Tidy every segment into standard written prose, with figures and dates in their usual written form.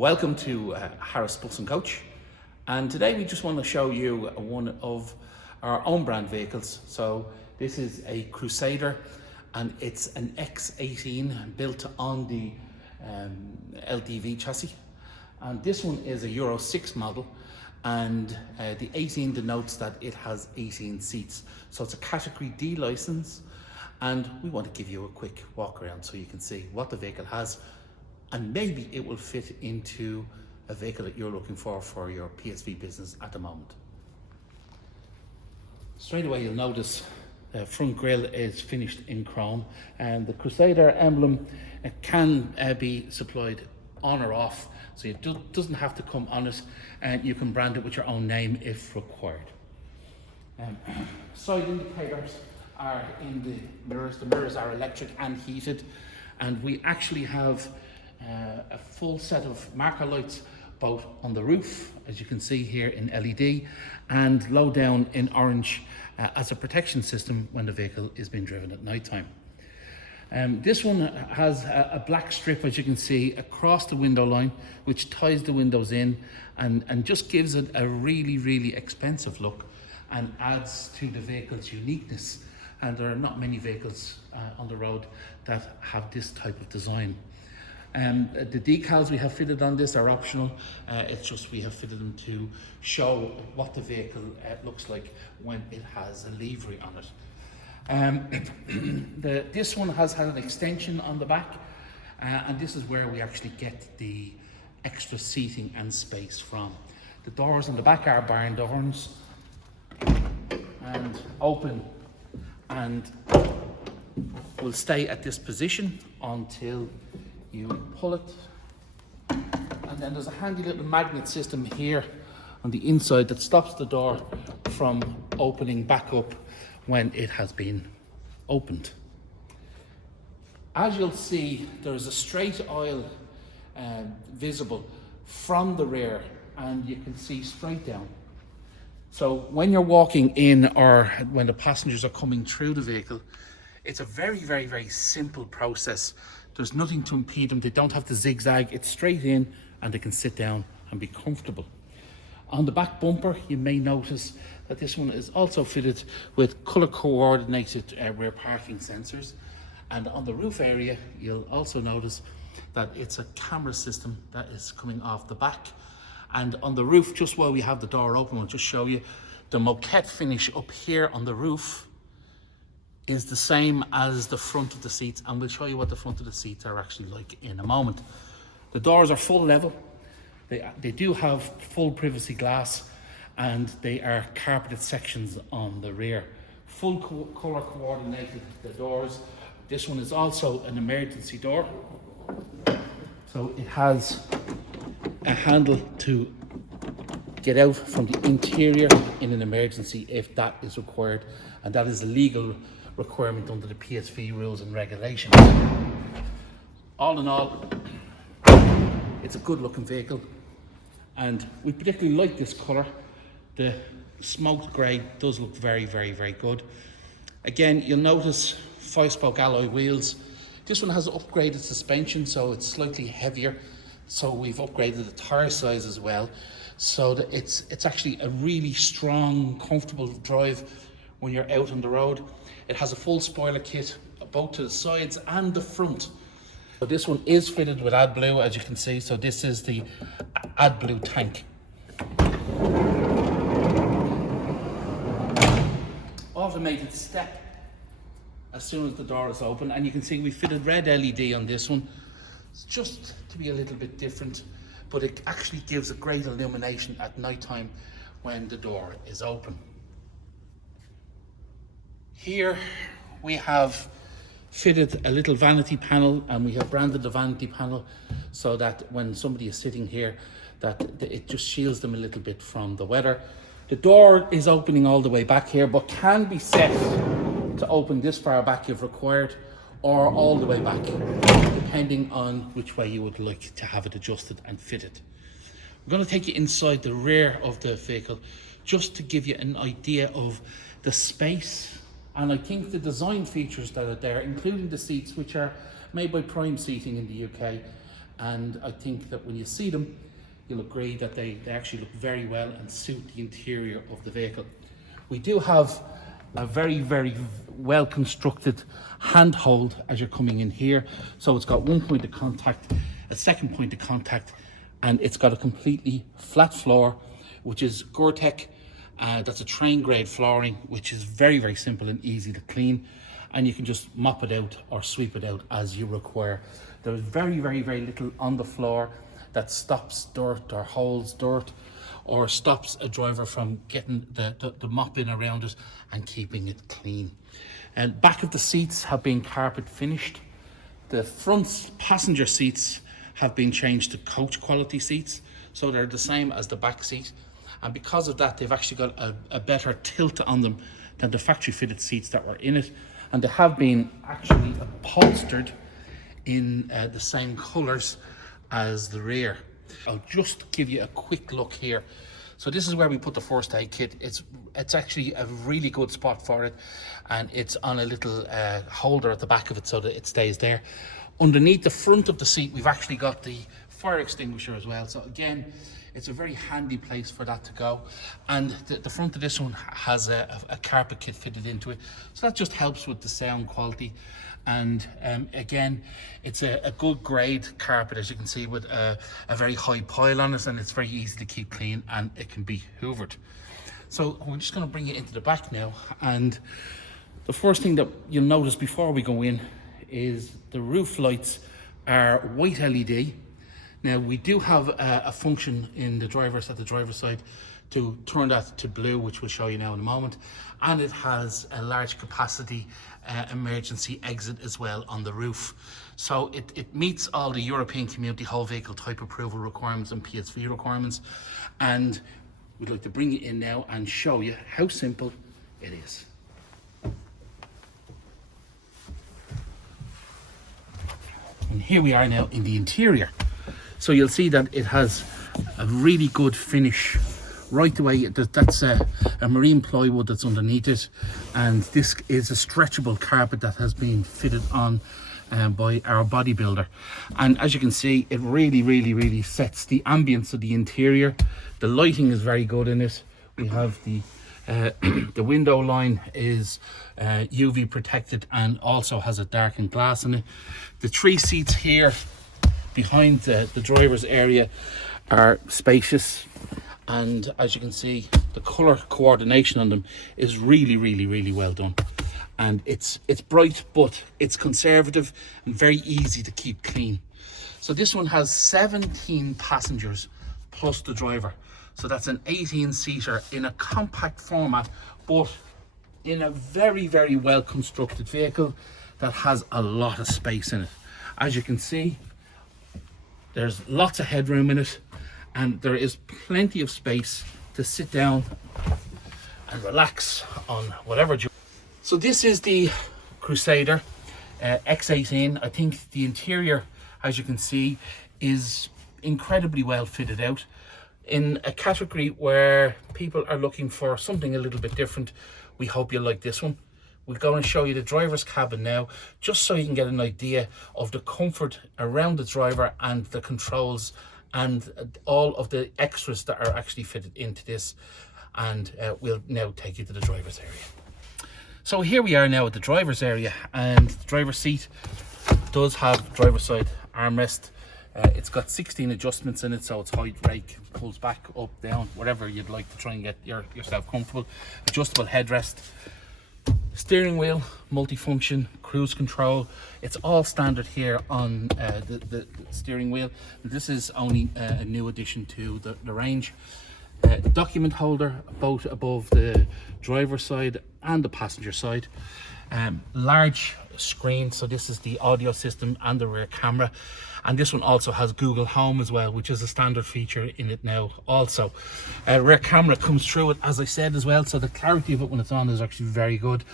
Welcome to Harris Bus and Coach, and today we just want to show you one of our own brand vehicles. So this is a Crusader and it's an X18 built on the LDV chassis, and this one is a Euro 6 model, and the 18 denotes that it has 18 seats, so it's a category D license. And we want to give you a quick walk around so you can see what the vehicle has, and maybe it will fit into a vehicle that you're looking for your PSV business at the moment. Straight away you'll notice the front grille is finished in chrome, and the Crusader emblem can be supplied on or off, so it doesn't have to come on it, and you can brand it with your own name if required. Side indicators are in the mirrors. The mirrors are electric and heated, and we actually have a full set of marker lights both on the roof, as you can see here, in LED, and low down in orange as a protection system when the vehicle is being driven at night time. This one has a black strip, as you can see, across the window line, which ties the windows in and just gives it a really expensive look and adds to the vehicle's uniqueness. And there are not many vehicles on the road that have this type of design. The decals we have fitted on this are optional. It's just we have fitted them to show what the vehicle looks like when it has a livery on it. This one has had an extension on the back, and this is where we actually get the extra seating and space from. The doors on the back are barn doors and open, and will stay at this position until you pull it. And then there's a handy little magnet system here on the inside that stops the door from opening back up when it has been opened. As you'll see, there's a straight aisle visible from the rear, and you can see straight down. So when you're walking in, or when the passengers are coming through the vehicle, it's a very simple process. There's nothing to impede them. They don't have to zigzag. It's straight in, and they can sit down and be comfortable. On the back bumper, you may notice that this one is also fitted with color coordinated rear parking sensors. And on the roof area, you'll also notice that it's a camera system that is coming off the back. And on the roof, just while we have the door open, I'll just show you the moquette finish up here on the roof is the same as the front of the seats, and we'll show you what the front of the seats are actually like in a moment. The doors are full level. They do have full privacy glass, and they are carpeted sections on the rear. Full color coordinated, the doors. This one is also an emergency door, so it has a handle to get out from the interior in an emergency if that is required, and that is a legal requirement under the PSV rules and regulations. All in all, it's a good looking vehicle, and we particularly like this colour. The smoked grey does look very good. Again, you'll notice 5-spoke alloy wheels. This one has upgraded suspension, so it's slightly heavier. So we've upgraded the tire size as well, so that it's actually a really strong, comfortable drive when you're out on the road. It has a full spoiler kit, both to the sides and the front. So this one is fitted with Adblue, as you can see. So this is the Adblue Tank. Automated step as soon as the door is open, and you can see we fitted red LED on this one. It's just to be a little bit different, but it actually gives a great illumination at night time when the door is open. Here we have fitted a little vanity panel, and we have branded the vanity panel so that when somebody is sitting here, that it just shields them a little bit from the weather. The door is opening all the way back here, but can be set to open this far back if required, or all the way back, depending on which way you would like to have it adjusted and fitted. I'm going to take you inside the rear of the vehicle just to give you an idea of the space, and I think the design features that are there, including the seats, which are made by Prime Seating in the UK, and I think that when you see them, you'll agree that they actually look very well and suit the interior of the vehicle. We do have a very well constructed handhold as you're coming in here. So it's got one point of contact, a second point of contact, and it's got a completely flat floor, which is Gore-Tex. That's a train grade flooring, which is very simple and easy to clean, and you can just mop it out or sweep it out as you require. There's very little on the floor that stops dirt or holds dirt or stops a driver from getting the mop in around it and keeping it clean. And back of the seats have been carpet finished. The front passenger seats have been changed to coach quality seats, so they're the same as the back seat, and because of that they've actually got a better tilt on them than the factory fitted seats that were in it, and they have been actually upholstered in the same colours as the rear. I'll just give you a quick look here. So this is where we put the first aid kit. It's actually a really good spot for it, and it's on a little holder at the back of it so that it stays there. Underneath the front of the seat, we've actually got the fire extinguisher as well. So again, it's a very handy place for that to go. And the front of this one has a carpet kit fitted into it. So that just helps with the sound quality. And again, it's a good grade carpet, as you can see, with a very high pile on it, and it's very easy to keep clean, and it can be hoovered. So we're just going to bring it into the back now, and the first thing that you'll notice before we go in is the roof lights are white LED. Now we do have a function in the driver's side to turn that to blue, which we'll show you now in a moment, and it has a large capacity emergency exit as well on the roof. So it meets all the European Community Whole Vehicle Type Approval requirements and PSV requirements, and we'd like to bring it in now and show you how simple it is. And here we are now in the interior. So you'll see that it has a really good finish right away. That's a marine plywood that's underneath it, and this is a stretchable carpet that has been fitted on by our bodybuilder. And as you can see, it really sets the ambience of the interior. The lighting is very good in it. We have the window line is UV protected and also has a darkened glass in it. The 3 seats here behind the driver's area are spacious, and as you can see, the color coordination on them is really well done, and it's bright, but it's conservative and very easy to keep clean. So this one has 17 passengers plus the driver, so that's an 18-seater in a compact format, but in a very well constructed vehicle that has a lot of space in it. As you can see, there's lots of headroom in it, and there is plenty of space to sit down and relax on whatever. So this is the Crusader X18. I think the interior, as you can see, is incredibly well fitted out in a category where people are looking for something a little bit different. We hope you like this one. We'll go and show you the driver's cabin now, just so you can get an idea of the comfort around the driver and the controls and all of the extras that are actually fitted into this. And we'll now take you to the driver's area. So here we are now at the driver's area, and the driver's seat does have driver's side armrest. It's got 16 adjustments in it, so it's height, rake, pulls back, up, down, whatever you'd like to try and get yourself comfortable. Adjustable headrest. Steering wheel, multifunction, cruise control. It's all standard here on the steering wheel. This is only a new addition to the range. Document holder both above the driver's side and the passenger side. Large screen, so this is the audio system and the rear camera, and this one also has Google Home as well, which is a standard feature in it now also. Rear camera comes through it, as I said, as well, so the clarity of it when it's on is actually very good.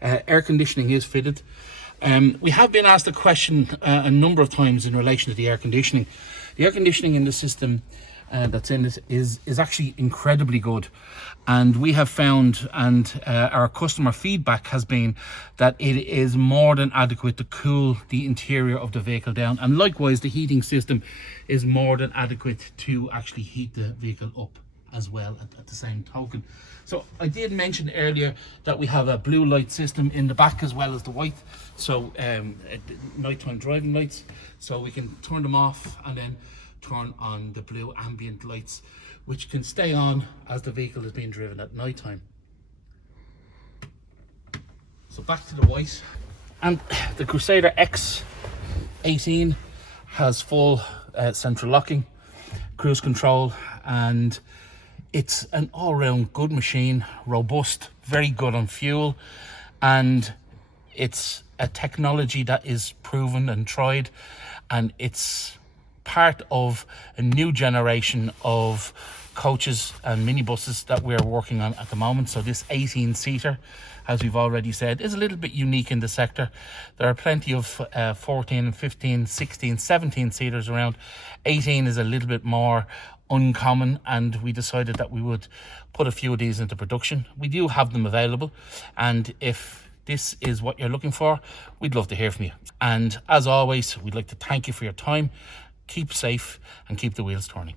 Air conditioning is fitted. We have been asked a question a number of times in relation to the air conditioning. The air conditioning in the system that's in it is actually incredibly good. And we have found, and our customer feedback has been, that it is more than adequate to cool the interior of the vehicle down, and likewise the heating system is more than adequate to actually heat the vehicle up as well at the same token. So I did mention earlier that we have a blue light system in the back as well as the white, so nighttime driving lights, so we can turn them off and then turn on the blue ambient lights, which can stay on as the vehicle is being driven at nighttime. So back to the white, and the Crusader X18 has full central locking, cruise control, and it's an all-round good machine, robust, very good on fuel, and it's a technology that is proven and tried, and it's part of a new generation of coaches and minibuses that we're working on at the moment. So this 18-seater, as we've already said, is a little bit unique in the sector. There are plenty of 14, 15, 16, 17 seaters around. 18 is a little bit more uncommon, and we decided that we would put a few of these into production. We do have them available, and if this is what you're looking for, we'd love to hear from you. And as always, we'd like to thank you for your time. Keep safe and keep the wheels turning.